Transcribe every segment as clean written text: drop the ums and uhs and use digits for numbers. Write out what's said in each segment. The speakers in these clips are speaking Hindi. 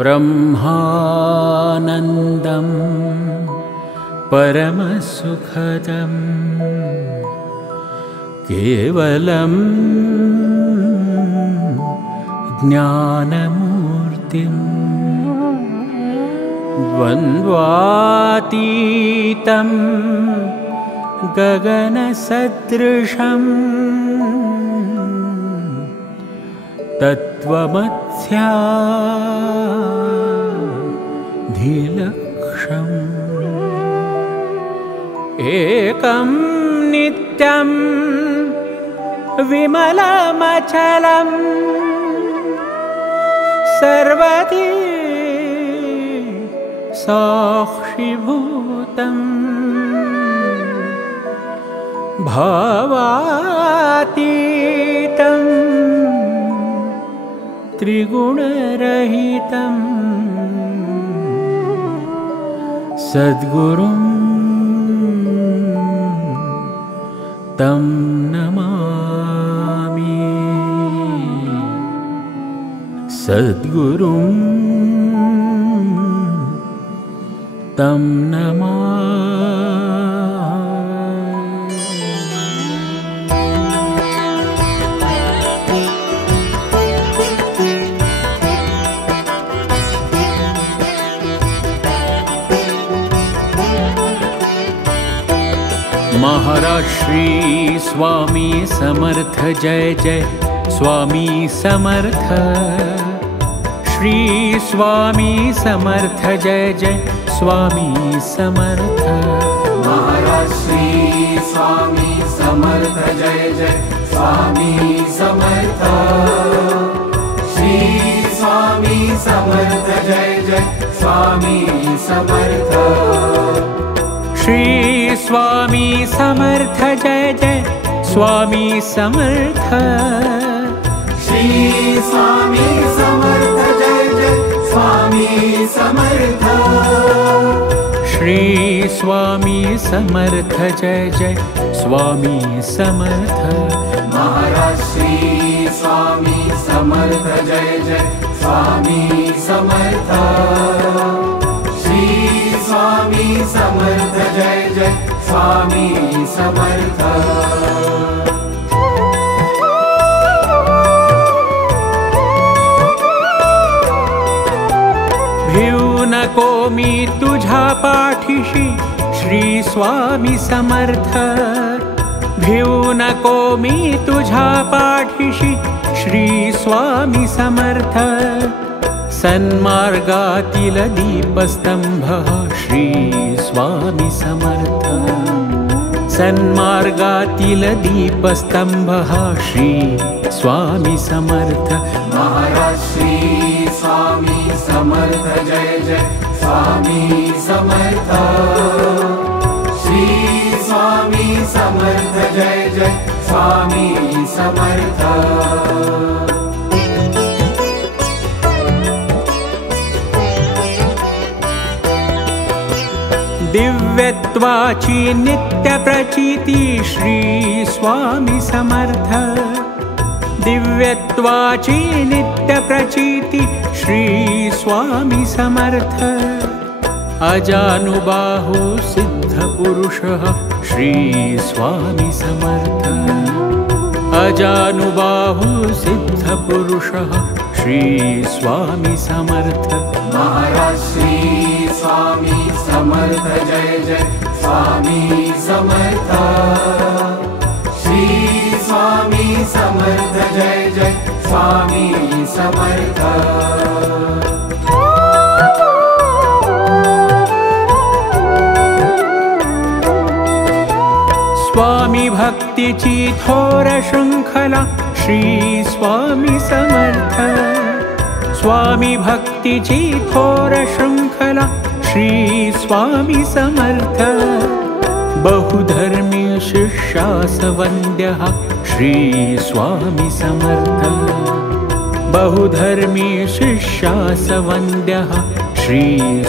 ब्रह्मानन्दं परमसुखदं केवलं ज्ञानमूर्तिं द्वन्द्वातीतं गगनसदृशं तत्त्वमध्याधिलक्ष्यम् एकं नित्यं विमलमचलं सर्वधी साक्षिभूतं भावातीतं त्रिगुणरहितं सद्गुरुं तं नमामि। सद्गुरुं तं नमामि। महाराज श्री स्वामी समर्थ जय जय स्वामी समर्थ। श्री स्वामी समर्थ जय जय स्वामी समर्थ। महाराज श्री स्वामी समर्थ जय जय स्वामी समर्थ। श्री स्वामी समर्थ जय जय स्वामी समर्थ। श्री स्वामी समर्थ जय जय स्वामी समर्थ। श्री स्वामी समर्थ जय जय स्वामी समर्थ। श्री स्वामी समर्थ जय जय स्वामी समर्थ। महाराज श्री स्वामी समर्थ जय जय स्वामी समर्थ। श्री स्वामी समर्थ जय जय स्वामी समर्थ। भिऊ नको मी तुझ्या पाठीशी श्री स्वामी समर्थ। भिऊ नको मी तुझ्या पाठीशी श्री स्वामी समर्थ। सन्मार्गातील दीपस्तंभः श्री स्वामी समर्थ। सन्मार्गातील दीपस्तंभः श्री स्वामी समर्थ। महाराज श्री स्वामी समर्थ जय जय स्वामी समर्थ। श्री स्वामी समर्थ जय जय स्वामी समर्थ। दिव्यत्वाची नित्य प्रचिती श्री स्वामी समर्थ। दिव्यत्वाची नित्य प्रचिती श्री स्वामी समर्थ। अजानुबाहु सिद्धपुरुषः श्री स्वामी समर्थ। अजानुबाहु सिद्धपुरुषः श्री स्वामी समर्थ। महाराज श्री स्वामी समर्थ जय जय स्वामी समर्थ। श्री स्वामी समर्थ जय जय स्वामी समर्थ। स्वामी भक्तीची थोर शृंखला श्री स्वामी समर्थ। स्वामी भक्तीची थोर शृंखला श्री स्वामी समर्थ। बहुधर्मी शिष्यास वन्द्यः श्री स्वामी समर्थ। बहुधर्मी शिष्यास वन्द्यः श्री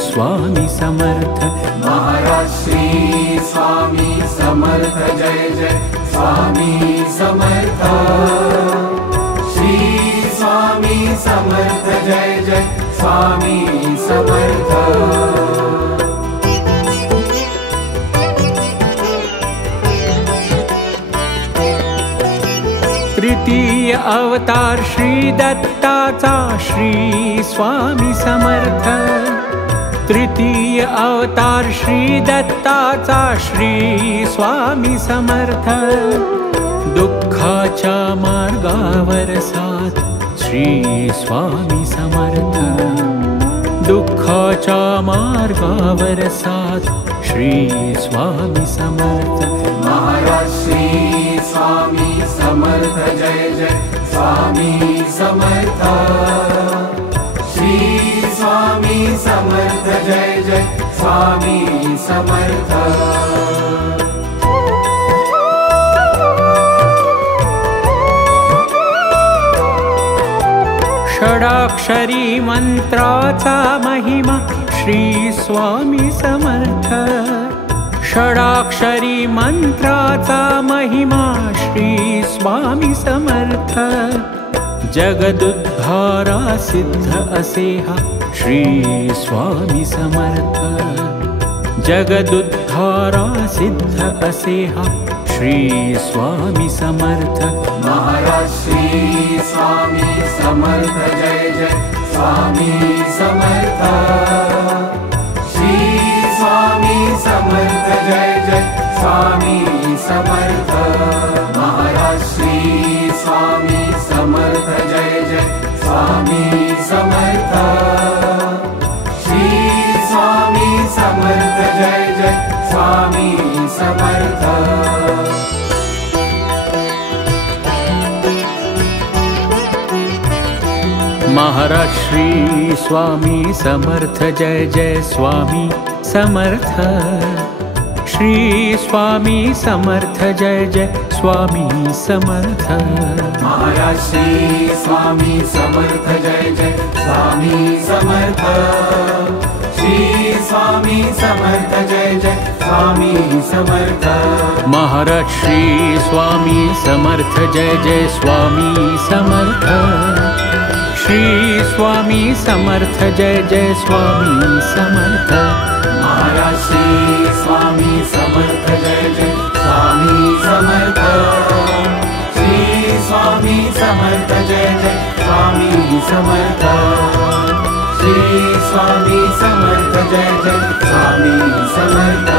स्वामी समर्थ। महाराज श्री स्वामी समर्थ जय जय स्वामी समर्थ। श्री स्वामी समर्थ जय जय स्वामी समर्थ। तृतीय अवतार श्री दत्ताचा श्री स्वामी समर्थ। तृतीय अवतार श्री दत्ताचा श्री स्वामी समर्थ। दुःखाच्या मार्गावर साथ श्री स्वामी समर्थ। दुःखाच्या मार्गावर साथ श्री स्वामी समर्थ। महाराज श्री स्वामी समर्थ जय जय स्वामी समर्थ। श्री स्वामी समर्थ जय जय स्वामी समर्थ। षडाक्षरी मंत्राचा महिमा श्री स्वामी समर्थ। षडाक्षरी मंत्राचा महिमा श्री स्वामी समर्थ। जगदुद्धारा सिद्ध असे हा श्री स्वामी समर्थ। जगदुद्धारा सिद्ध असे हा श्री स्वामी समर्थ। महाराज श्री स्वामी समर्थ जय जय स्वामी समर्थ। श्री स्वामी समर्थ जय जय स्वामी समर्थ। महाराज श्री स्वामी समर्थ जय जय स्वामी समर्थ। श्री स्वामी समर्थ जय जय स्वामी समर्थ। महाराज श्री स्वामी समर्थ जय जय स्वामी समर्थ। श्री स्वामी समर्थ जय जय स्वामी समर्थ। महाराज श्री स्वामी समर्थ जय जय स्वामी समर्थ। श्री स्वामी समर्थ जय जय स्वामी समर्थ। महाराज श्री स्वामी समर्थ जय जय स्वामी समर्थ। श्री स्वामी समर्थ जय जय स्वामी समर्थ। महाराज श्री स्वामी समर्थ जय जय स्वामी समर्थ। श्री स्वामी समर्थ जय जय स्वामी समर्थ। श्री स्वामी समर्थ जय जय स्वामी समर्थ।